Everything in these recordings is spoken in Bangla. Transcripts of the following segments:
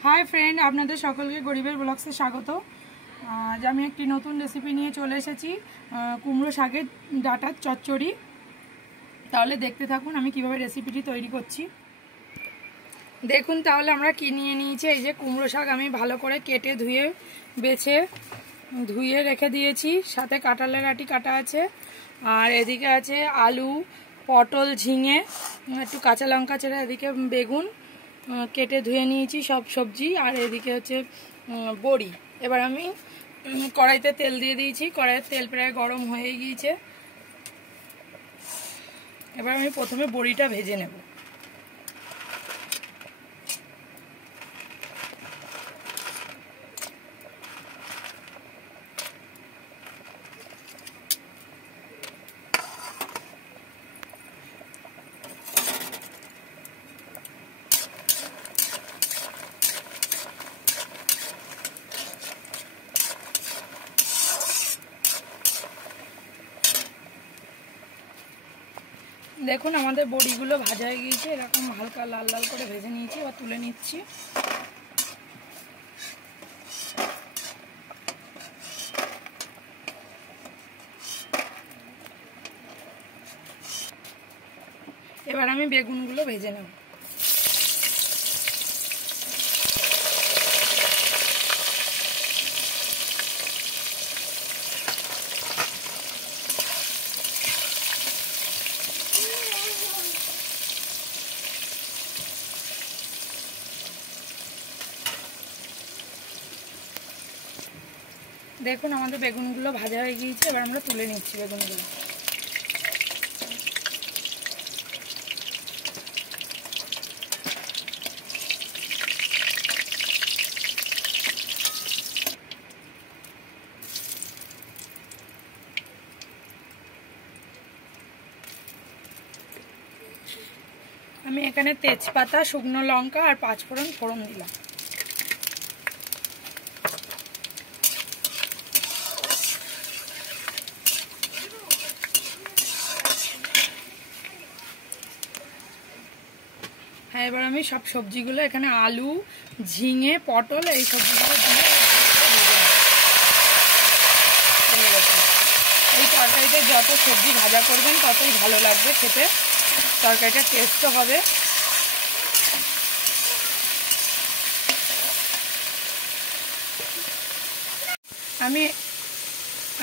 हाई फ्रेंड आपनादेर सकलके गरीबेर ब्लग्से स्वागत। आज आमी एकटी नतून रेसिपि निये चले एसेछि कुमड़ो शाकेर डाटार चच्चड़ी। ताहले देखते थाकुन आमी किभाबे रेसिपिटी तैरी करछि। देखुन ताहले आमरा कि निये नियेछि। एई जे कुमड़ो शाक आमी भालो करे केटे धुए बेছে धुए रेखे दिएछि, साथे काঁঠালের आटी काटा आछे और एदिके आछे आलू पटल झिंगे एकटु काँचा लंका छेड़े एदिके बेगुन केटे धुए निয়েছি सब सब्जी और एदिके হচ্ছে বড়ি। এবার আমি কড়াইতে তেল দিয়ে দিয়েছি, কড়াইয়ের তেল প্রায় গরম হয়ে গিয়েছে। এবার আমি প্রথমে বড়িটা ভেজে নেব। দেখুন আমাদের বড়িগুলো ভাজা হয়ে গিয়েছে, এরকম হালকা লাল লাল করে ভেজে নিয়েছি। এবার তুলে নিচ্ছি। এবার আমি বেগুনগুলো ভেজে নেব। দেখুন আমাদের বেগুনগুলো ভাজা হয়ে গিয়েছে, এবার আমরা তুলে নিচ্ছি বেগুনগুলো। আমি এখানে তেজপাতা, শুকনো লঙ্কা আর পাঁচফোড়ন ফোড়ন দিলাম। হ্যাঁ, এবার আমি সব সবজিগুলো এখানে আলু ঝিঙে পটল এই সবজিগুলো দিয়ে এই তরকারিতে যত সবজি ভাজা করবেন ততই ভালো লাগবে খেতে, তরকারিটা টেস্টও হবে।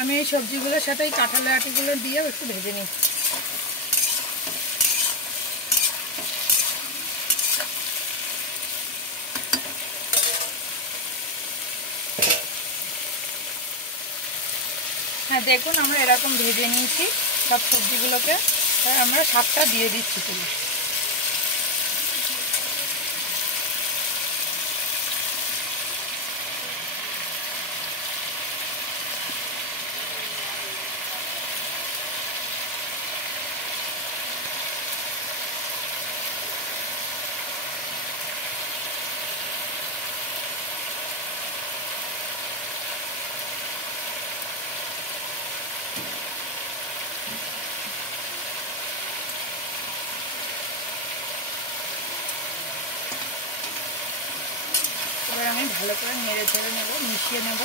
আমি এই সবজিগুলোর সাথে এই কাঁঠালের আটিগুলো দিয়ে একটু ভেজে নিচ্ছি। হ্যাঁ দেখুন আমরা এরকম ভেজে নিয়েছি সব সবজিগুলোকে, আমরা শাকটা দিয়ে দিচ্ছি তুলে। এবার আমি ভালো করে নেড়ে চেড়ে নেব, মিশিয়ে নেব।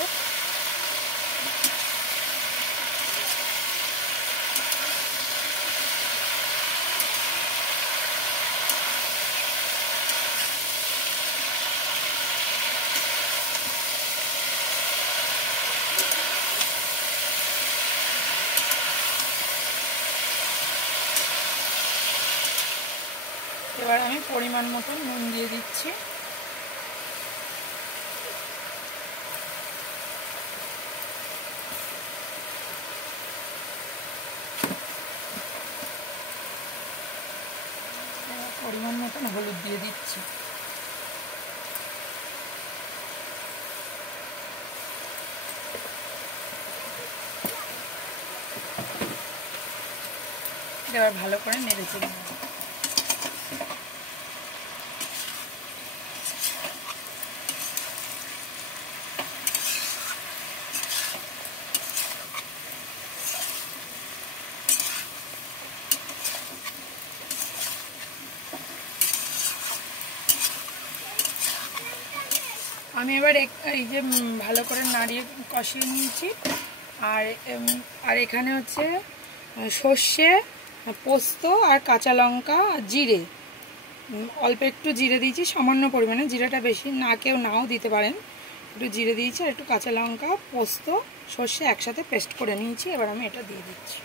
এবার আমি পরিমাণ মতো নুন দিয়ে দিচ্ছি। পরিমাণ মতন হলুদ দিয়ে দিচ্ছি। এবার ভালো করে নেড়ে চেড়ে নেব। আমি এবার এই যে ভালো করে নাড়িয়ে কষিয়ে নিয়েছি। আর এখানে হচ্ছে সর্ষে, পোস্ত আর কাঁচা লঙ্কা আর জিরে, অল্প একটু জিরে দিয়েছি, সামান্য পরিমাণে, জিরেটা বেশি না কেউ নাও দিতে পারেন। একটু জিরে দিয়েছি আর একটু কাঁচা লঙ্কা, পোস্ত, সর্ষে একসাথে পেস্ট করে নিয়েছি। এবার আমি এটা দিয়ে দিচ্ছি।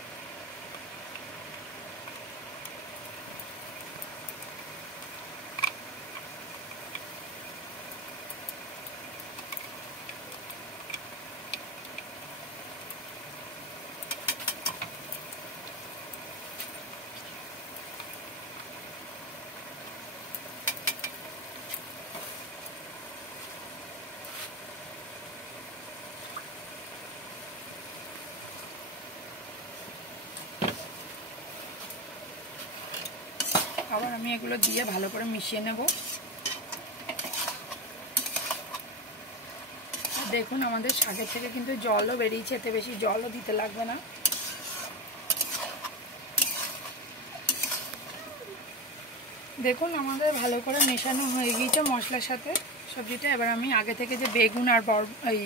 আবার আমি এগুলো দিয়ে ভালো করে মিশিয়ে নেব। দেখুন আমাদের শাকের থেকে কিন্তু জলও বেরিয়েছে, এতে বেশি জলও দিতে লাগবে না। দেখুন আমাদের ভালো করে মেশানো হয়ে গিয়েছে মশলার সাথে সবজিটা। এবার আমি আগে থেকে যে বেগুন আর এই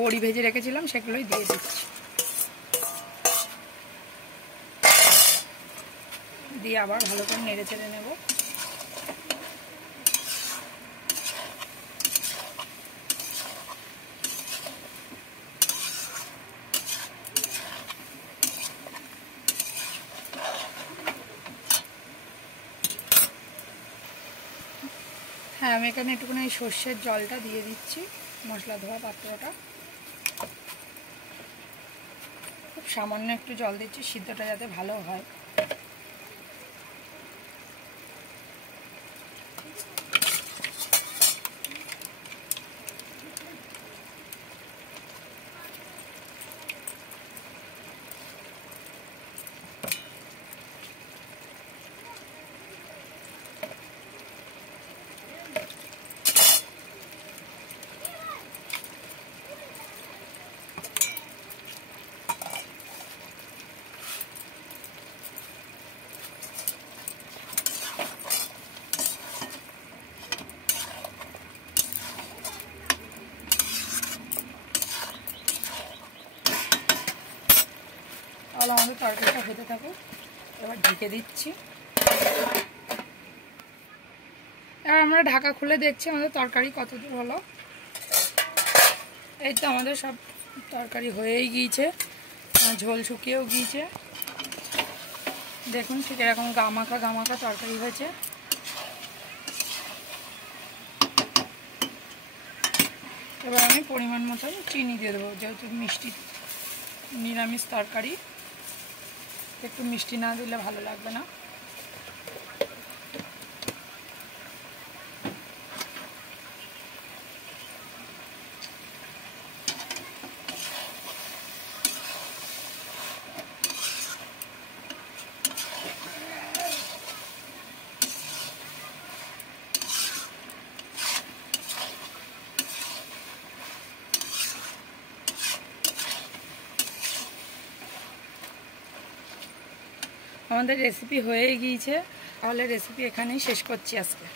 বড়ি ভেজে রেখেছিলাম সেগুলোই দিয়ে দিচ্ছি। দিয়ে আবার ভালো করে নেড়ে চেড়ে নেব। হ্যাঁ, আমি এখানে একটুখানি সর্ষের জলটা দিয়ে দিচ্ছি, মশলা ধোয়া পাত্রটা। খুব সামান্য একটু জল দিচ্ছি, সিদ্ধটা যাতে ভালো হয়। তাহলে আমাদের তরকারিটা হতে থাকে। এবার ঢেকে দিচ্ছি। এবার আমরা ঢাকা খুলে দেখছি আমাদের তরকারি কতদূর হলো। এই তো আমাদের সব তরকারি হয়েই গিয়েছে, ঝোল শুকিয়েও গিয়েছে। দেখুন ঠিক এরকম গামাখা গামাখা তরকারি হয়েছে। এবার আমি পরিমাণ মতন চিনি দিয়ে দেবো, যেহেতু মিষ্টি নিরামিষ তরকারি, একটু মিষ্টি না দিলে ভালো লাগবে না। আমাদের রেসিপি হয়ে গিয়েছে, তাহলে রেসিপি এখানেই শেষ করছি আজকে।